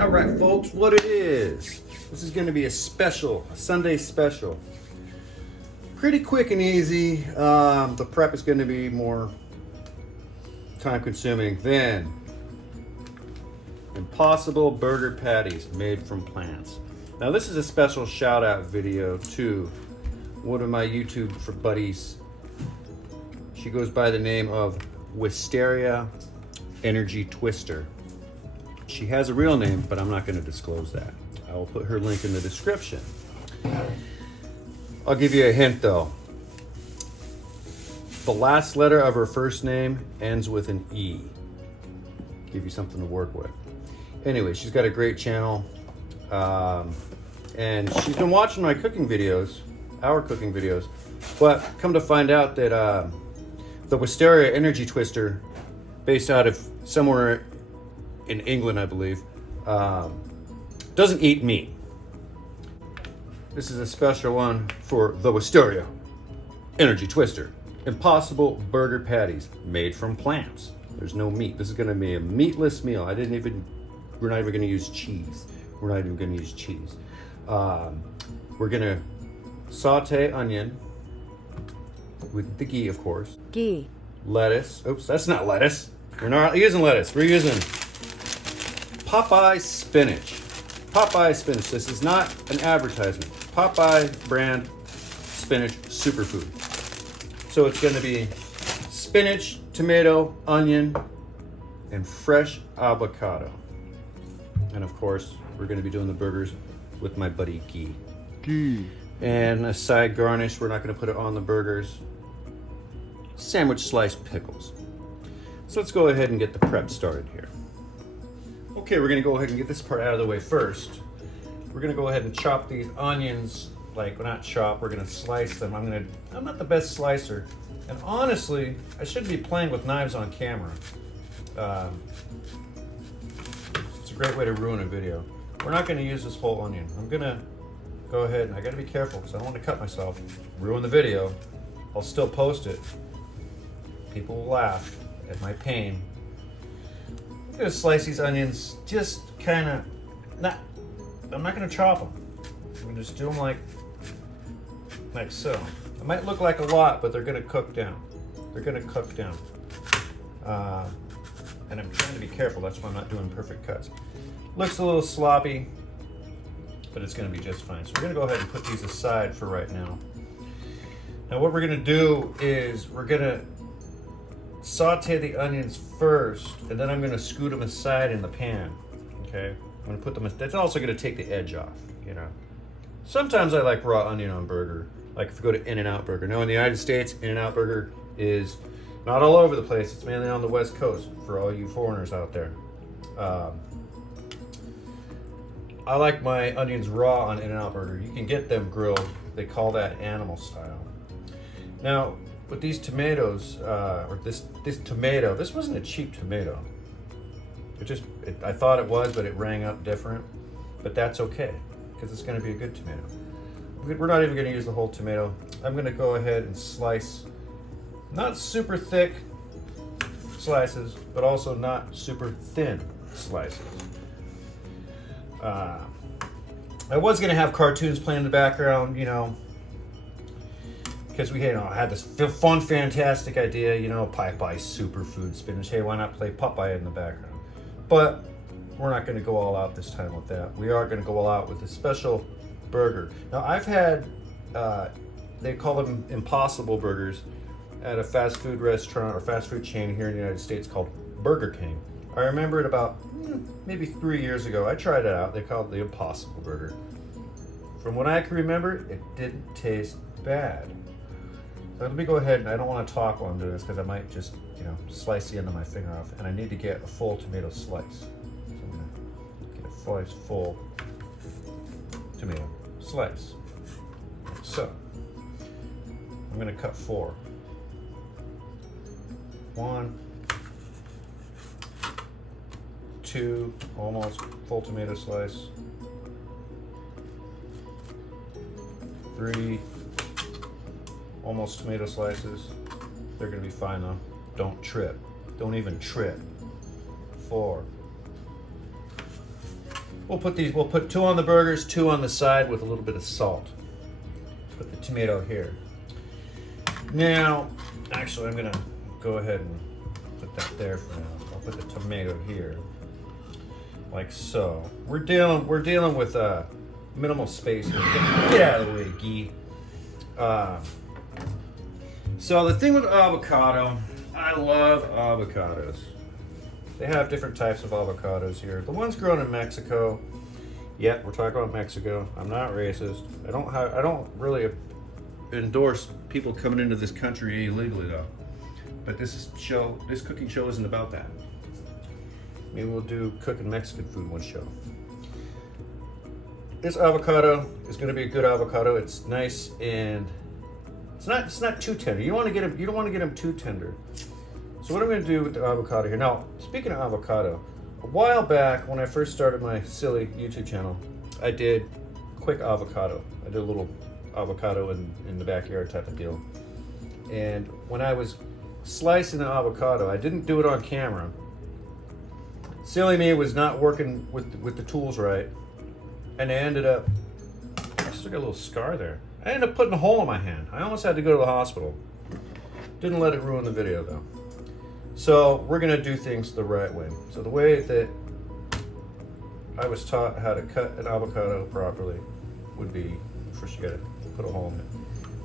All right, folks, what it is. This is going to be a Sunday special. Pretty quick and easy. The prep is going to be more time consuming than Impossible Burger Patties made from plants. Now, this is a special shout out video to one of my YouTube buddies. She goes by the name of Wysteria Energy Twister. She has a real name, but I'm not going to disclose that. I will put her link in the description. I'll give you a hint though. The last letter of her first name ends with an E. Give you something to work with. Anyway, she's got a great channel. And she's been watching my cooking videos, our cooking videos. But come to find out that the Wysteria Energy Twister, based out of somewhere in England, I believe, doesn't eat meat. This is a special one for the Wysteria Energy Twister. Impossible Burger Patties made from plants. There's no meat. This is gonna be a meatless meal. We're not even gonna use cheese. We're gonna saute onion with the ghee, of course. Ghee. Lettuce. Oops, that's not lettuce. We're not using lettuce. We're using Popeye spinach. Popeye spinach. This is not an advertisement. Popeye brand spinach superfood. So it's going to be spinach, tomato, onion, and fresh avocado. And of course, we're going to be doing the burgers with my buddy Ghee. And a side garnish, we're not going to put it on the burgers. Sandwich sliced pickles. So let's go ahead and get the prep started here. Okay, we're gonna go ahead and get this part out of the way first. We're gonna go ahead and chop these onions, we're gonna slice them. I'm not the best slicer. And honestly, I shouldn't be playing with knives on camera. It's a great way to ruin a video. We're not gonna use this whole onion. I'm gonna go ahead, and I gotta be careful because I don't want to cut myself, ruin the video. I'll still post it. People will laugh at my pain. I'm gonna slice these onions just kind of, I'm not gonna chop them. I'm gonna just do them like so. It might look like a lot, but they're gonna cook down. And I'm trying to be careful, that's why I'm not doing perfect cuts. Looks a little sloppy, but it's gonna be just fine. So we're gonna go ahead and put these aside for right now. Now what we're gonna do is we're gonna saute the onions first, and then I'm going to scoot them aside in the pan. Okay, I'm going to put them. That's also going to take the edge off. You know, sometimes I like raw onion on burger. Like if you go to In-N-Out Burger. Now in the United States, In-N-Out Burger is not all over the place. It's mainly on the West Coast for all you foreigners out there. I like my onions raw on In-N-Out Burger. You can get them grilled. They call that animal style. Now, with these tomatoes, this tomato, this wasn't a cheap tomato. I thought it was, but it rang up different. But that's okay, because it's going to be a good tomato. We're not even going to use the whole tomato. I'm going to go ahead and slice, not super thick slices, but also not super thin slices. I was going to have cartoons playing in the background, you know, because we had this fun, fantastic idea, Popeye superfood spinach. Hey, why not play Popeye in the background? But we're not going to go all out this time with that. We are going to go all out with a special burger. Now, I've had, they call them Impossible Burgers at a fast food restaurant or fast food chain here in the United States called Burger King. I remember it about maybe 3 years ago. I tried it out. They called it the Impossible Burger. From what I can remember, it didn't taste bad. So let me go ahead, and I don't want to talk while I'm doing this because I might just, slice the end of my finger off, and I need to get a full tomato slice. So I'm going to get a full tomato slice. So I'm going to cut 4. 1, 2, almost full tomato slice. 3. Almost tomato slices. They're gonna be fine though. Don't trip. Don't even trip. 4. We'll put 2 on the burgers, 2 on the side with a little bit of salt. Put the tomato here. Now, actually, I'm gonna go ahead and put that there for now. I'll put the tomato here, like so. We're dealing with minimal space here. Get out of the way, Gee. So the thing with avocado, I love avocados. They have different types of avocados here. The ones grown in Mexico. Yep, we're talking about Mexico. I'm not racist. I don't really endorse people coming into this country illegally though. But this cooking show isn't about that. Maybe we'll do cooking Mexican food one show. This avocado is going to be a good avocado. It's nice and it's not too tender. You don't want to get them too tender. So what I'm going to do with the avocado here. Now, speaking of avocado, a while back when I first started my silly YouTube channel, I did quick avocado. I did a little avocado in the backyard type of deal. And when I was slicing the avocado, I didn't do it on camera. Silly me was not working with the tools right. And I ended up, I still got a little scar there. I ended up putting a hole in my hand. I almost had to go to the hospital. Didn't let it ruin the video though. So we're gonna do things the right way. So the way that I was taught how to cut an avocado properly would be, first you gotta put a hole in it.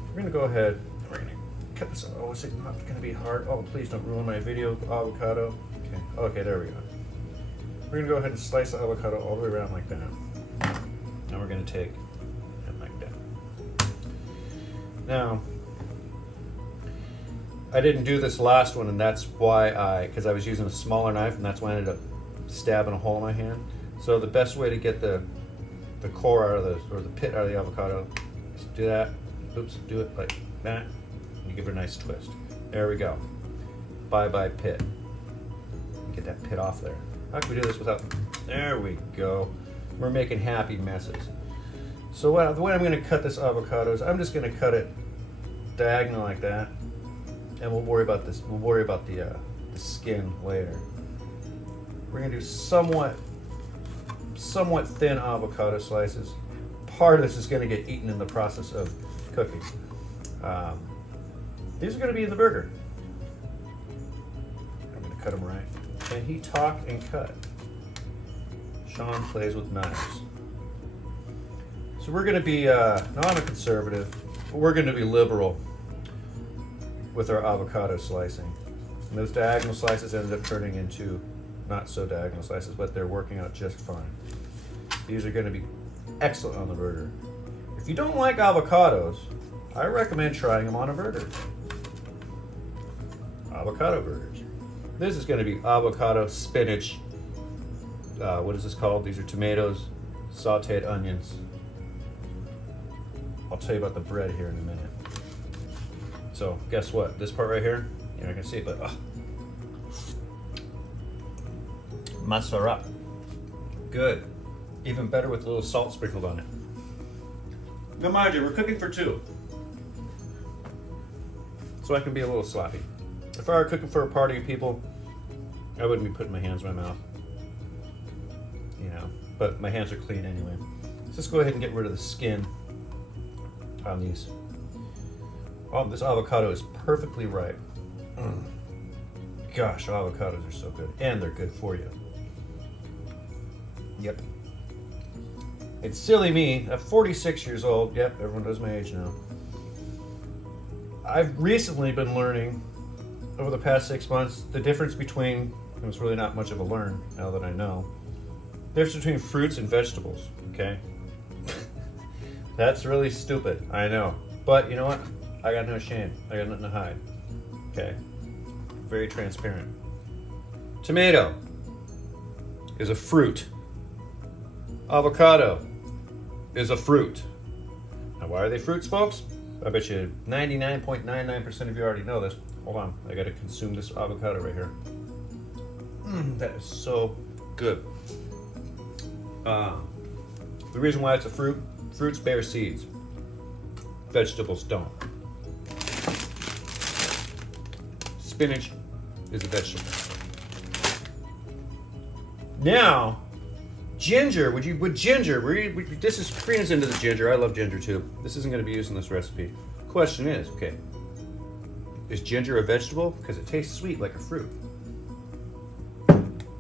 We're gonna go ahead and we're gonna cut this. Oh, is it not gonna be hard? Oh, please don't ruin my video, avocado. Okay, there we go. We're gonna go ahead and slice the avocado all the way around like that. Now we're gonna take it like that. Now, I didn't do this last one, and that's why because I was using a smaller knife, and that's why I ended up stabbing a hole in my hand. So the best way to get the core out of the pit out of the avocado is do that. Oops, do it like that. And you give it a nice twist. There we go. Bye pit. Get that pit off there. How can we do this without? There we go. We're making happy messes. So the way I'm going to cut this avocado is I'm just going to cut it diagonal like that. And we'll worry about this. We'll worry about the skin later. We're gonna do somewhat thin avocado slices. Part of this is gonna get eaten in the process of cooking. These are gonna be in the burger. I'm gonna cut them right. Can he talk and cut? Sean plays with knives. So we're gonna be, no, I'm a conservative, but we're gonna be liberal with our avocado slicing. And those diagonal slices ended up turning into not so diagonal slices, but they're working out just fine. These are gonna be excellent on the burger. If you don't like avocados, I recommend trying them on a burger. Avocado burgers. This is gonna be avocado, spinach, what is this called? These are tomatoes, sauteed onions. I'll tell you about the bread here in a minute. So guess what? This part right here, you're not gonna see it, but mozzarella. Good. Even better with a little salt sprinkled on it. Now mind you, we're cooking for 2. So I can be a little sloppy. If I were cooking for a party of people, I wouldn't be putting my hands in my mouth. You know, but my hands are clean anyway. Let's just go ahead and get rid of the skin on these. Oh, this avocado is perfectly ripe. Gosh, avocados are so good. And they're good for you. Yep. It's silly me. I'm 46 years old. Yep, everyone knows my age now. I've recently been learning, over the past 6 months, the difference between, it was really not much of a learn, now that I know, the difference between fruits and vegetables, okay? That's really stupid, I know. But you know what? I got no shame. I got nothing to hide. Okay? Very transparent. Tomato is a fruit. Avocado is a fruit. Now, why are they fruits, folks? I bet you 99.99% of you already know this. Hold on. I got to consume this avocado right here. That is so good. The reason why it's a fruit, fruits bear seeds. Vegetables don't. Spinach is a vegetable. Now, Ginger, with ginger, this is Karina's into the ginger. I love ginger too. This isn't going to be used in this recipe. Question is, okay, is ginger a vegetable? Because it tastes sweet like a fruit.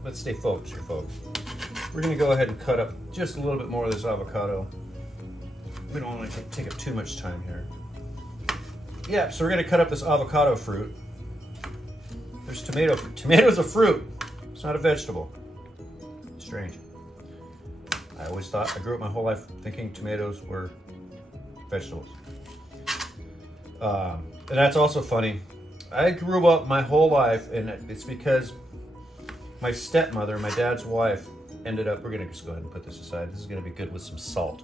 Let's stay focused here, folks. We're going to go ahead and cut up just a little bit more of this avocado. We don't want to take up too much time here. Yeah, so we're going to cut up this avocado fruit. There's tomato. Tomato's a fruit. It's not a vegetable. Strange. I grew up my whole life thinking tomatoes were vegetables. And that's also funny. I grew up my whole life, and it's because my stepmother, my dad's wife, ended up, we're gonna just go ahead and put this aside. This is gonna be good with some salt.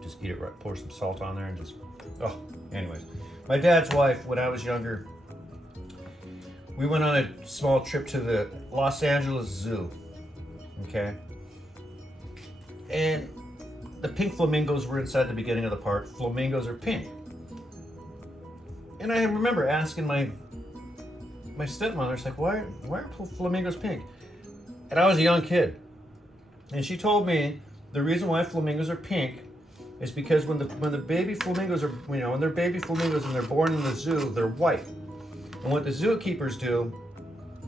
Just eat it right, pour some salt on there and just, oh, anyways. My dad's wife, when I was younger, we went on a small trip to the Los Angeles Zoo, okay? And the pink flamingos were inside the beginning of the park. Flamingos are pink. And I remember asking my stepmother, it's like, why are flamingos pink? And I was a young kid. And she told me the reason why flamingos are pink is because when the baby flamingos are, when they're baby flamingos and they're born in the zoo, they're white. And what the zookeepers do,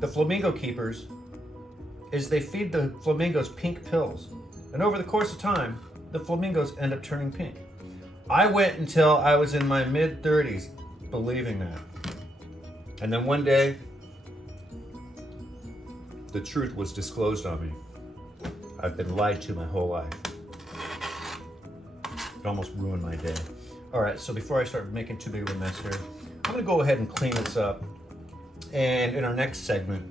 the flamingo keepers, is they feed the flamingos pink pills. And over the course of time, the flamingos end up turning pink. I went until I was in my mid-30s believing that. And then one day, the truth was disclosed on me. I've been lied to my whole life. It almost ruined my day. All right, so before I start making too big of a mess here, I'm gonna go ahead and clean this up. And in our next segment,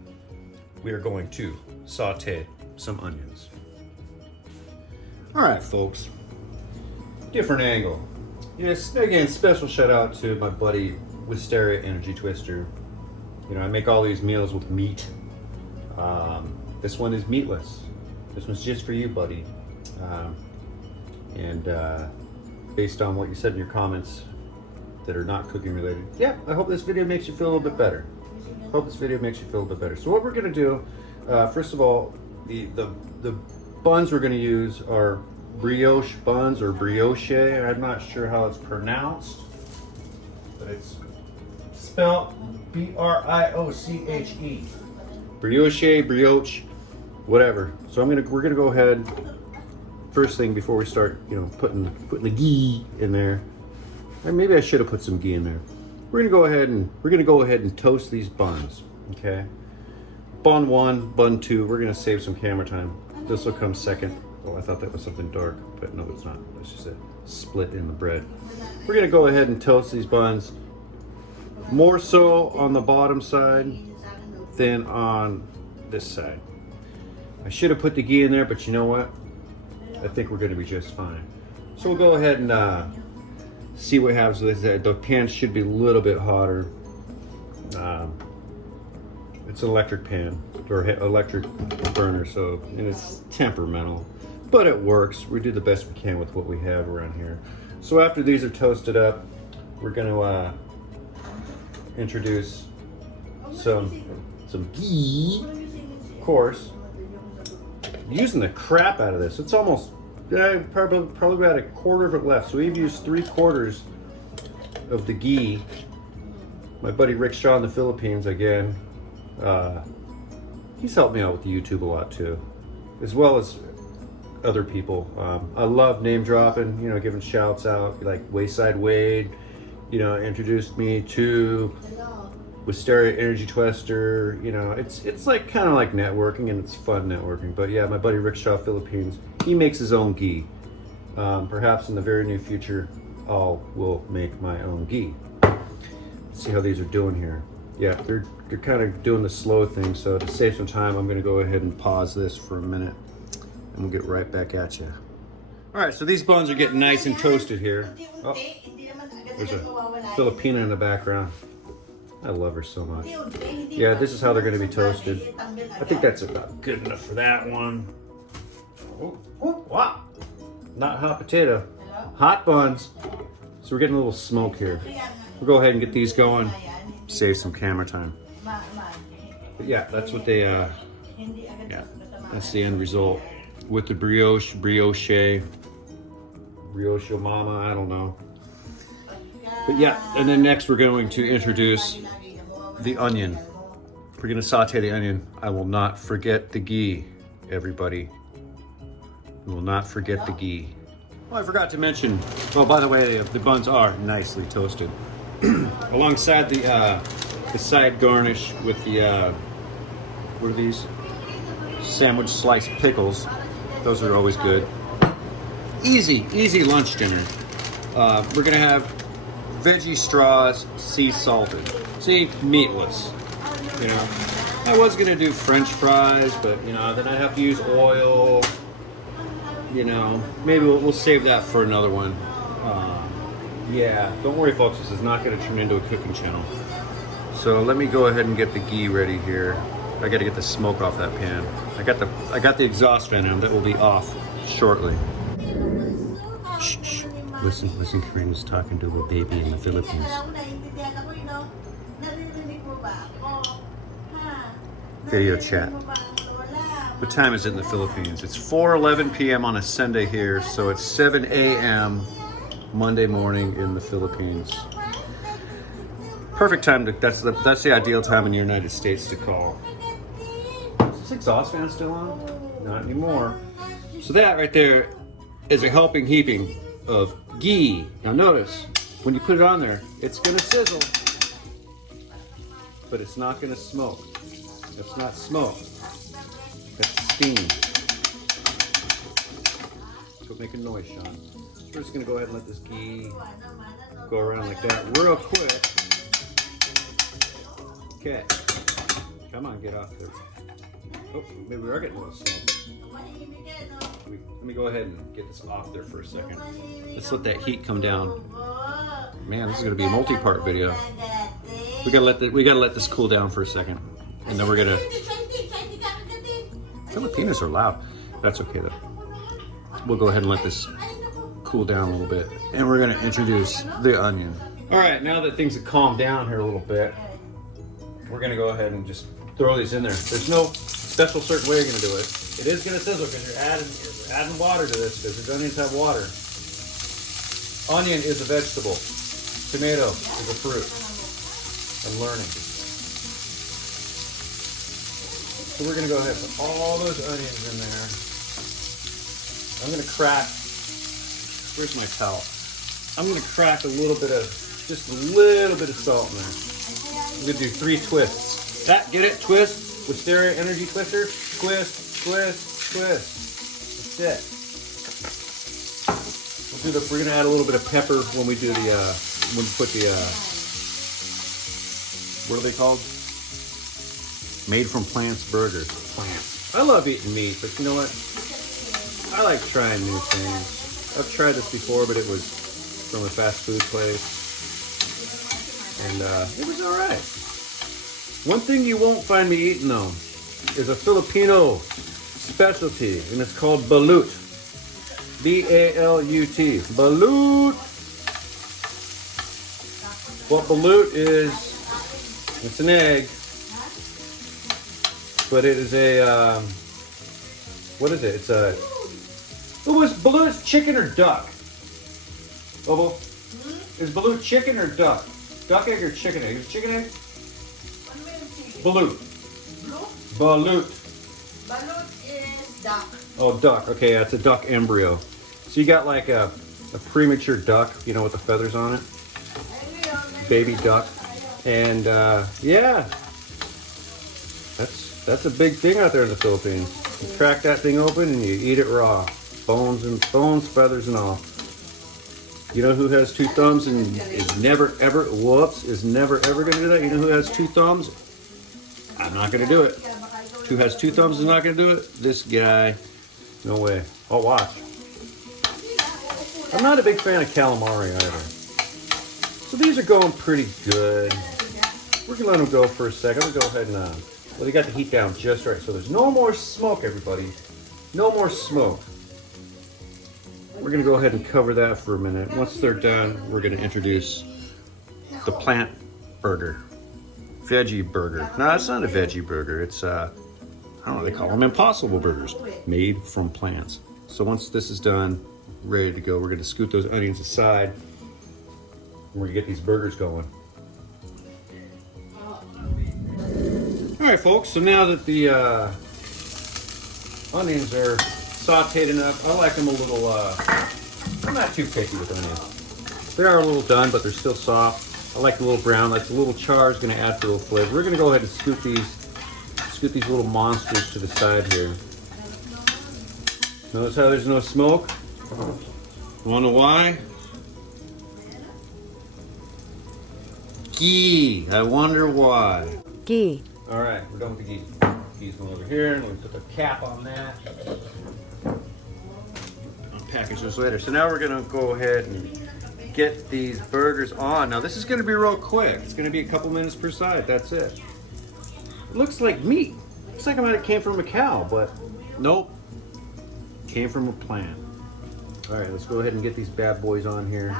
we are going to saute some onions. All right, folks, different angle. Yes, again, special shout out to my buddy Wysteria Energy Twister. I make all these meals with meat. This one is meatless. This one's just for you, buddy. Based on what you said in your comments that are not cooking related, yeah, I hope this video makes you feel a little bit better. So what we're gonna do, first of all, the buns we're gonna use are brioche buns or brioche. I'm not sure how it's pronounced, but it's spelled B-R-I-O-C-H-E. Brioche, whatever. So we're gonna go ahead. First thing before we start, putting the ghee in there. Or maybe I should have put some ghee in there. We're gonna go ahead and toast these buns. Okay. Bun 1, bun 2. We're gonna save some camera time. This will come second. Oh, I thought that was something dark, but no, it's not. It's just a split in the bread. We're gonna go ahead and toast these buns. More so on the bottom side than on this side. I should have put the ghee in there, but you know what? I think we're gonna be just fine. So we'll go ahead and see what happens with this. The pan should be a little bit hotter. It's an electric pan or electric burner, and it's temperamental, but it works. We do the best we can with what we have around here. So after these are toasted up, we're gonna introduce some ghee, of course. Using the crap out of this. It's almost probably about a quarter of it left. So we've used 3/4 of the ghee. My buddy Rick Shaw in the Philippines again. He's helped me out with the YouTube a lot too, as well as other people. I love name dropping, giving shouts out, like Wayside Wade, introduced me to Wysteria Energy Twister. It's like kind of like networking, and it's fun networking. But yeah, my buddy Rick Shaw, Philippines, he makes his own ghee. Perhaps in the very near future, will make my own ghee. Let's see how these are doing here. Yeah, they're kind of doing the slow thing. So to save some time, I'm going to go ahead and pause this for a minute, and we'll get right back at you. All right, so these buns are getting nice and toasted here. Oh, there's a Filipina in the background. I love her so much. Yeah, this is how they're going to be toasted. I think that's about good enough for that one. Oh, wow. Not hot potato. Hot buns. So we're getting a little smoke here. We'll go ahead and get these going. Save some camera time. But yeah, that's what that's the end result. with the brioche mama, I don't know. But yeah, and then next we're going to introduce the onion. We're gonna saute the onion. I will not forget the ghee, everybody. We will not forget the ghee. Well, I forgot to mention, well, by the way, the buns are nicely toasted. Alongside the side garnish with the, what are these? Sandwich sliced pickles. Those are always good. Easy lunch dinner. We're gonna have veggie straws, sea salted. See, meatless. You know, I was gonna do French fries, but you know, then I'd have to use oil. You know, maybe we'll save that for another one. Yeah, don't worry, folks. This is not gonna turn into a cooking channel. So let me go ahead and get the ghee ready here. I got to get the smoke off that pan. I got the exhaust fan on. That will be off shortly. Shh, shh. Listen, Karina's talking to a baby in the Philippines. Video chat. What time is it in the Philippines? It's 4:11 p.m. on a Sunday here, so it's 7 a.m. Monday morning in the Philippines. Perfect time to, that's the ideal time in the United States to call. Is this exhaust fan still on? Not anymore. So that right there is a helping heaping of ghee. Now notice, when you put it on there, it's gonna sizzle, but it's not gonna smoke. That's not smoke. That's steam. Don't make a noise, Sean. So we're just gonna go ahead and let this ghee go around like that real quick. Okay. Come on, get off there. Oh, maybe we are getting a little smoke. Let me go ahead and get this off there for a second. Let's let that heat come down. Man, this is gonna be a multi-part video. We gotta let this cool down for a second, and then we're gonna. Filipinos are loud. That's okay though. We'll go ahead and let this cool down a little bit, and we're gonna introduce the onion. All right, now that things have calmed down here a little bit, we're gonna go ahead and just throw these in there. There's no special certain way you're gonna do it. It is gonna sizzle because you're adding water to this because the onions have water. Onion is a vegetable. Tomato is a fruit. I'm learning. So we're gonna go ahead and put all those onions in there. I'm gonna crack, where's my towel? I'm gonna crack just a little bit of salt in there. I'm gonna do 3 twists. Get it? Twist. Wysteria energy twister. Twist, twist, twist. That's it. We're gonna add a little bit of pepper when we do when we put the, what are they called? Made from plants burgers. Plants. I love eating meat, but you know what? I like trying new things. I've tried this before, but it was from a fast food place. And it was all right. One thing you won't find me eating though is a Filipino specialty, and it's called balut. B-A-L-U-T. Balut. What balut is, it's an egg, but it is a, what is it? It's a, was balut chicken or duck? Bobo? Is balut chicken or duck? Duck egg or chicken egg? Is it chicken egg? Balut. Balut. Balut is duck. Oh, duck. Okay, that's a duck embryo. So you got like a premature duck, you know, with the feathers on it. Baby duck. And yeah, that's a big thing out there in the Philippines. You crack that thing open and you eat it raw. Bones, feathers and all. You know who has 2 thumbs and is never ever gonna do that? You know who has 2 thumbs? I'm not gonna do it. Who has 2 thumbs is not gonna do it? This guy. No way. Oh, watch. I'm not a big fan of calamari either. So these are going pretty good. We're gonna let them go for a second. We'll go ahead and, well, they got the heat down just right. So there's no more smoke, everybody. No more smoke. We're gonna go ahead and cover that for a minute. Once they're done, we're gonna introduce the plant burger. Veggie burger. No, it's not a veggie burger. It's I don't know, they call them impossible burgers, made from plants. So once this is done, ready to go, we're gonna scoot those onions aside. And we're gonna get these burgers going. All right, folks, so now that the onions are sauteed enough, I like them a little, I'm not too picky with onions. They are a little done, but they're still soft. I like the little brown, like the little char is gonna add to a little flavor. We're gonna go ahead and scoot these little monsters to the side here. Notice how there's no smoke? Wanna know why? Ghee. I wonder why. Ghee. All right, we're done with the ghee. Ghee's going over here, and we'll put the cap on that. I'll package this later. So now we're gonna go ahead and get these burgers on. Now this is gonna be real quick. It's gonna be a couple minutes per side, that's it. It looks like meat. Looks like it might have came from a cow, but nope. Came from a plant. All right, let's go ahead and get these bad boys on here.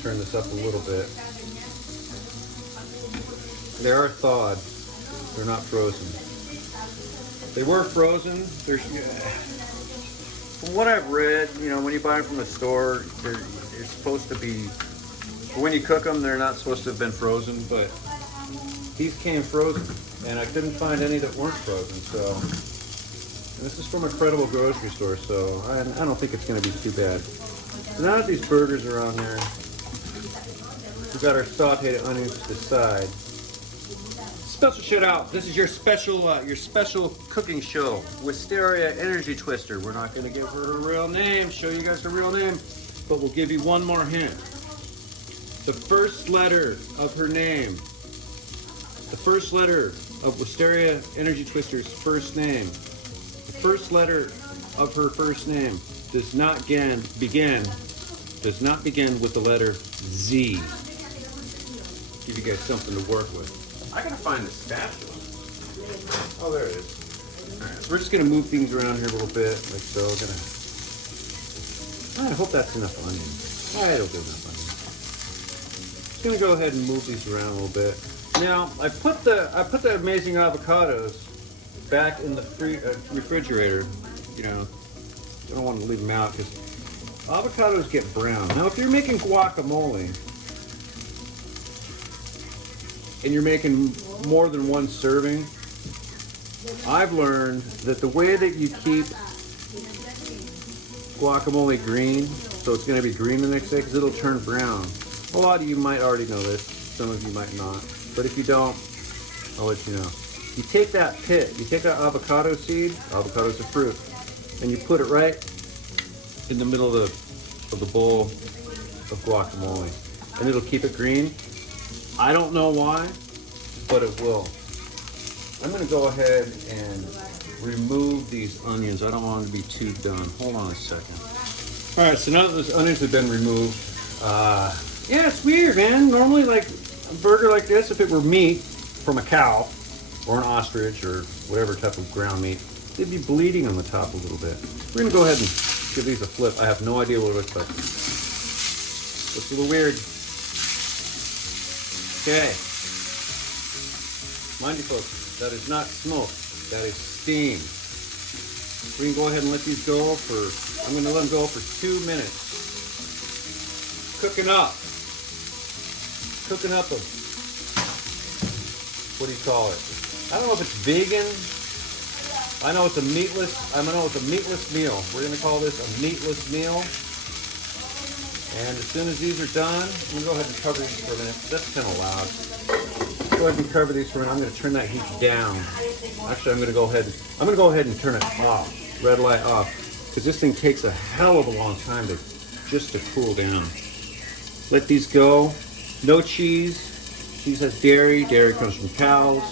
Turn this up a little bit. They are thawed. They're not frozen. They were frozen. From what I've read, you know, when you buy them from the store, they're supposed to be, when you cook them, they're not supposed to have been frozen, but these came frozen, and I couldn't find any that weren't frozen, so, and this is from a credible grocery store, so I don't think it's going to be too bad. So now that these burgers are on there, we've got our sauteed onions to the side. Special shout out. This is your special cooking show, Wysteria Energy Twister. We're not going to give her her real name, show you guys her real name, but we'll give you one more hint. The first letter of her name, the first letter of Wysteria Energy Twister's first name, the first letter of her first name does not begin with the letter Z. Give you guys something to work with. I gotta find the spatula. Oh, there it is. All right, so we're just gonna move things around here a little bit, like so. I hope that's enough onions. I don't do enough onions. Just gonna go ahead and move these around a little bit. Now, I put the amazing avocados back in the refrigerator. You know, I don't want to leave them out because avocados get brown. Now, if you're making guacamole, and you're making more than one serving, I've learned that the way that you keep guacamole green, so it's gonna be green the next day, because it'll turn brown. A lot of you might already know this, some of you might not, but if you don't, I'll let you know. You take that pit, you take that avocado seed, avocado's a fruit, and you put it right in the middle of the bowl of guacamole, and it'll keep it green. I don't know why, but it will. I'm gonna go ahead and remove these onions. I don't want them to be too done. Hold on a second. All right, so now that those onions have been removed, yeah, it's weird, man. Normally, like a burger like this, if it were meat from a cow or an ostrich or whatever type of ground meat, it'd be bleeding on the top a little bit. We're gonna go ahead and give these a flip. I have no idea what it looks like. Looks a little weird. Okay. Mind you folks, that is not smoke, that is steam. We can go ahead and let these go I'm gonna let them go for 2 minutes. Cooking up what do you call it? I don't know if it's vegan. I know it's a meatless meal. We're gonna call this a meatless meal. And as soon as these are done, I'm gonna go ahead and cover these for a minute. That's kind of loud. Go ahead and cover these for a minute. I'm gonna turn that heat down. Actually, I'm gonna go ahead and turn it off. Red light off. Because this thing takes a hell of a long time to cool down. Let these go. No cheese. Cheese has dairy. Dairy comes from cows.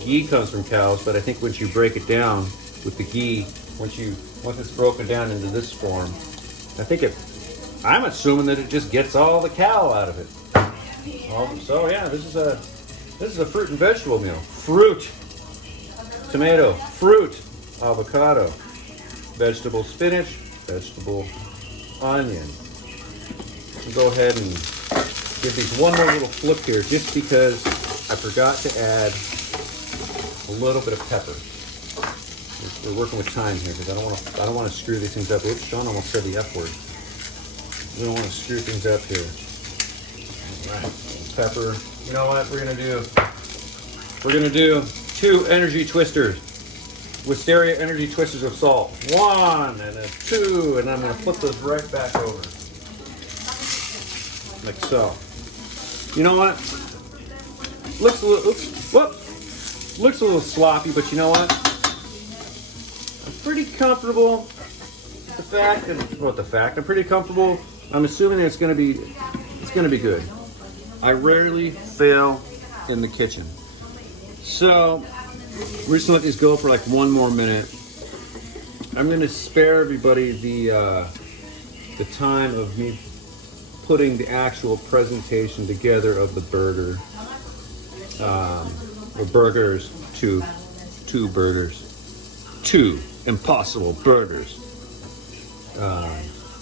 Ghee comes from cows, but I think once you break it down with the ghee, once it's broken down into this form, I'm assuming that it just gets all the cow out of it. So yeah, this is a fruit and vegetable meal. Fruit, tomato, fruit, avocado, vegetable spinach, vegetable onion. I'll go ahead and give these one more little flip here, just because I forgot to add a little bit of pepper. We're working with time here because I don't want to screw these things up. Oops, Sean almost said the F word. We don't want to screw things up here. All right, pepper. You know what we're gonna do? We're gonna do 2 energy twisters. Wysteria energy twisters of salt. 1 and a 2, and I'm gonna flip those right back over. Like so. You know what? Looks a little, whoops. Looks a little sloppy, but you know what? I'm pretty comfortable with the fact that, I'm pretty comfortable. I'm assuming that it's gonna be good. I rarely fail in the kitchen. So, we're just gonna let these go for like 1 more minute. I'm gonna spare everybody the time of me putting the actual presentation together of the burger. Or burgers, 2 burgers. 2 impossible burgers.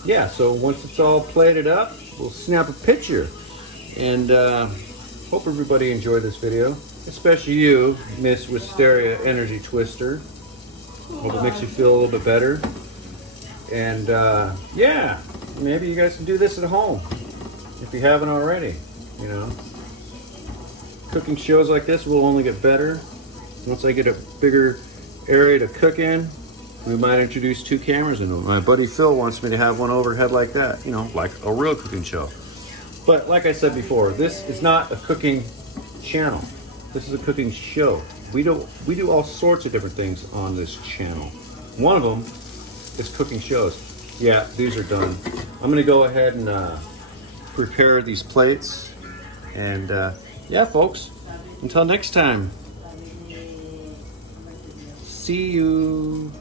Yeah, so once it's all plated up, we'll snap a picture. And hope everybody enjoyed this video. Especially you, Miss Wysteria Energy Twister. Hope it makes you feel a little bit better. And yeah, maybe you guys can do this at home if you haven't already. You know, cooking shows like this will only get better. Once I get a bigger area to cook in, we might introduce 2 cameras in them. My buddy Phil wants me to have one overhead like that, you know, like a real cooking show. But like I said before, this is not a cooking channel. This is a cooking show. We do all sorts of different things on this channel. One of them is cooking shows. Yeah, these are done. I'm gonna go ahead and prepare these plates. And yeah, folks, until next time. See you.